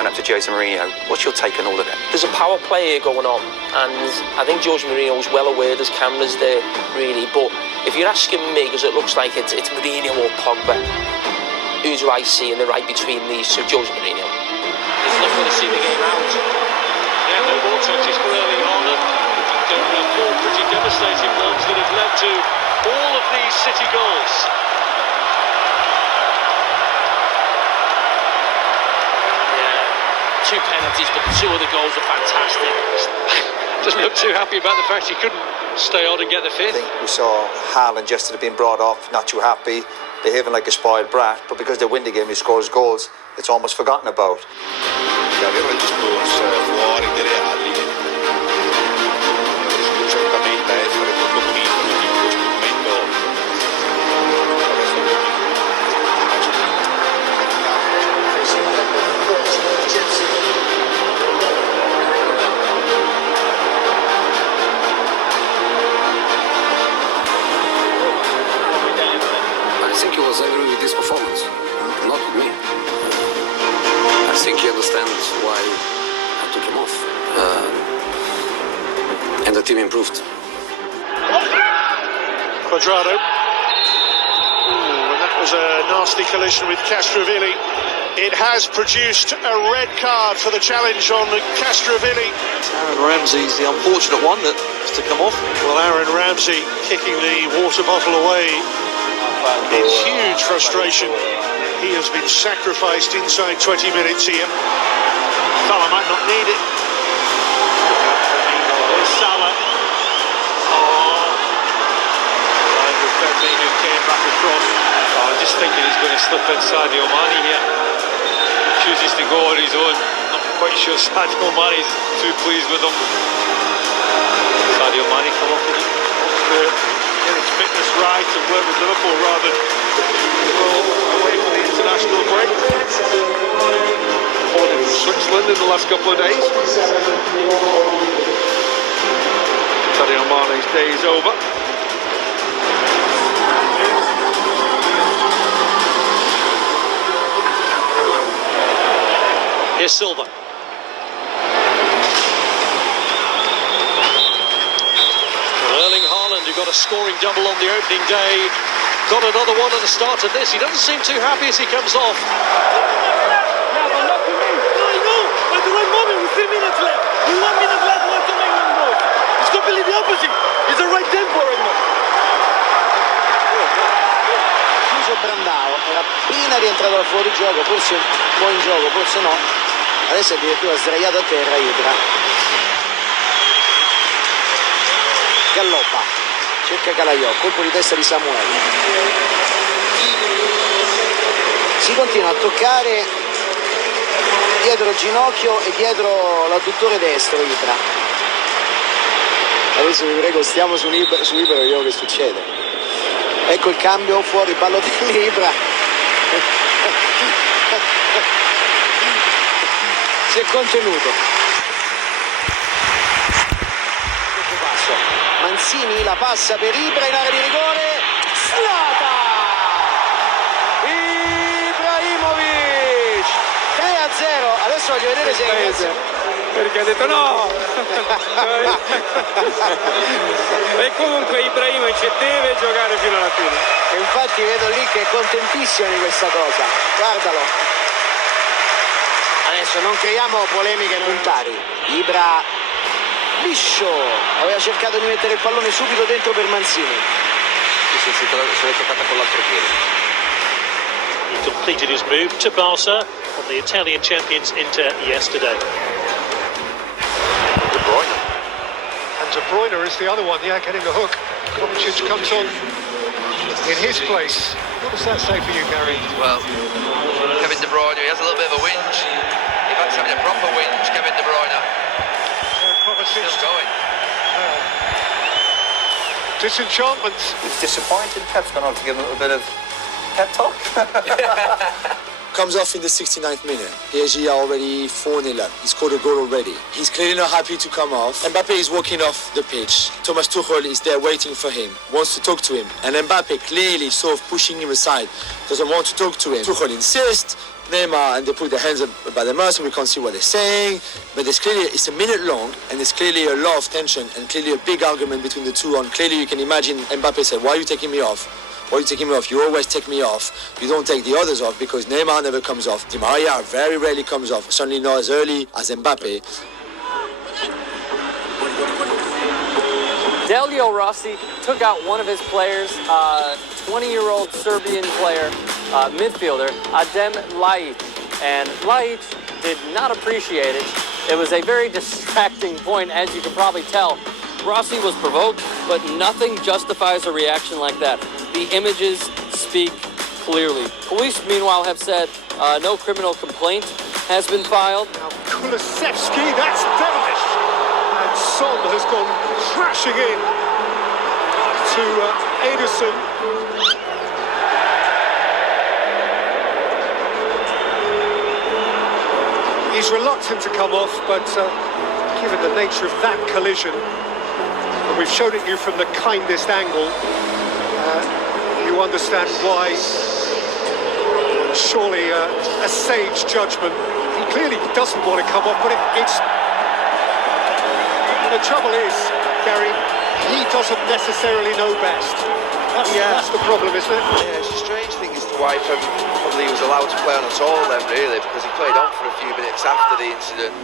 going up to Jose Mourinho. What's your take on all of that? There's a power play here going on, and I think Jose Mourinho is well aware there's cameras there, really. But if you're asking me, because it looks like it's Mourinho or Pogba, who do I see in the right between these two? Jose Mourinho. He's not going to see the game out. Yeah, no more touches for Erling Haaland. And four pretty devastating ones that have led to all of these City goals. Two penalties, but the two other goals are fantastic. Doesn't look too happy about the fact he couldn't stay on and get the fifth. I think we saw Haaland yesterday being brought off, not too happy, behaving like a spoiled brat, but because they win the game, he scores goals, it's almost forgotten about. I think he was angry with this performance, not with me. I think he understands why I took him off. And the team improved. Cuadrado. And that was a nasty collision with Castrovilli. It has produced a red card for the challenge on Castrovilli. Aaron Ramsey's the unfortunate one that is to come off. Well, Aaron Ramsey kicking the water bottle away in huge frustration. He has been sacrificed inside 20 minutes here. Salah might not need it. There's Salah. Firmino came back across. I'm just thinking he's going to slip in Sadio Mane here. Chooses to go on his own. Not quite sure Sadio Mane's too pleased with him. Sadio Mane come off with it. Get his fitness right and work with Liverpool rather than go away for the international break. Fallen in Switzerland in the last couple of days. Sadio Mane's day is over. Here's Silva. Erling Haaland, who got a scoring double on the opening day, got another one at the start of this. He doesn't seem too happy as he comes off. Yeah, but not to me. I know. At the right moment, with 3 minutes left. With 1 minute left, want to make one goal. It's completely the opposite. It's the right tempo right now. Chiuso Brandao, era appena rientrato dal fuorigioco, forse un po' in gioco, forse no. Adesso è addirittura sdraiato a terra Ibra. Galloppa, cerca Calaiò, colpo di testa di Samuel. Si continua a toccare dietro il ginocchio e dietro l'adduttore destro Ibra. Adesso vi prego, stiamo su Ibra e vediamo che succede. Ecco il cambio, fuori Balotelli, Ibra. Si è contenuto. Passo. Mancini la passa per Ibra in area di rigore. Zlatan! Ibrahimovic! 3-0. Adesso voglio vedere se è Perché ha detto no! E comunque Ibrahimovic deve giocare fino alla fine. E infatti vedo lì che è contentissimo di questa cosa. Guardalo. Adesso non creiamo polemiche puntari. Ibra liscio, aveva cercato di mettere il pallone subito dentro per Mancini. Se l'è toccata con l'altro piede. He completed his move to Barca from the Italian champions Inter yesterday. De Bruyne. And De Bruyne is the other one, yeah, getting the hook. Kovacic comes on in his place. What does that say for you, Gary? Well, Kevin De Bruyne, he has a little bit of a whinge. In fact, he's having a proper whinge, Kevin De Bruyne. Still going. Disenchantment. He's disappointed. Pep's gone on to give him a bit of pep talk. Comes off in the 69th minute. PSG are already 4-0 up. He scored a goal already. He's clearly not happy to come off. Mbappe is walking off the pitch. Thomas Tuchel is there waiting for him, wants to talk to him. And Mbappe clearly sort of pushing him aside, doesn't want to talk to him. Tuchel insists, Neymar and they put their hands up by their mouth and we can't see what they're saying. But there's clearly, it's a minute long and there's clearly a lot of tension and clearly a big argument between the two. And clearly you can imagine Mbappe said, why are you taking me off? Why are you taking me off? You always take me off. You don't take the others off because Neymar never comes off. Di Maria very rarely comes off. Certainly not as early as Mbappe. Delio Rossi took out one of his players, 20-year-old Serbian player, midfielder, Adem Laic. And Laic did not appreciate it. It was a very distracting point, as you can probably tell. Rossi was provoked, but nothing justifies a reaction like that. The images speak clearly. Police, meanwhile, have said no criminal complaint has been filed. Now, Kulusevski, that's devilish. And Son has gone crashing in to Ederson. He's reluctant to come off, but given the nature of that collision, and we've shown it you from the kindest angle, you understand why. Surely a sage judgment. He clearly doesn't want to come off, but it's... The trouble is, Gary, he doesn't necessarily know best. That's the problem, isn't it? Yeah, it's a strange thing as to why probably he was allowed to play on at all then, really, because he played on for a few minutes after the incident.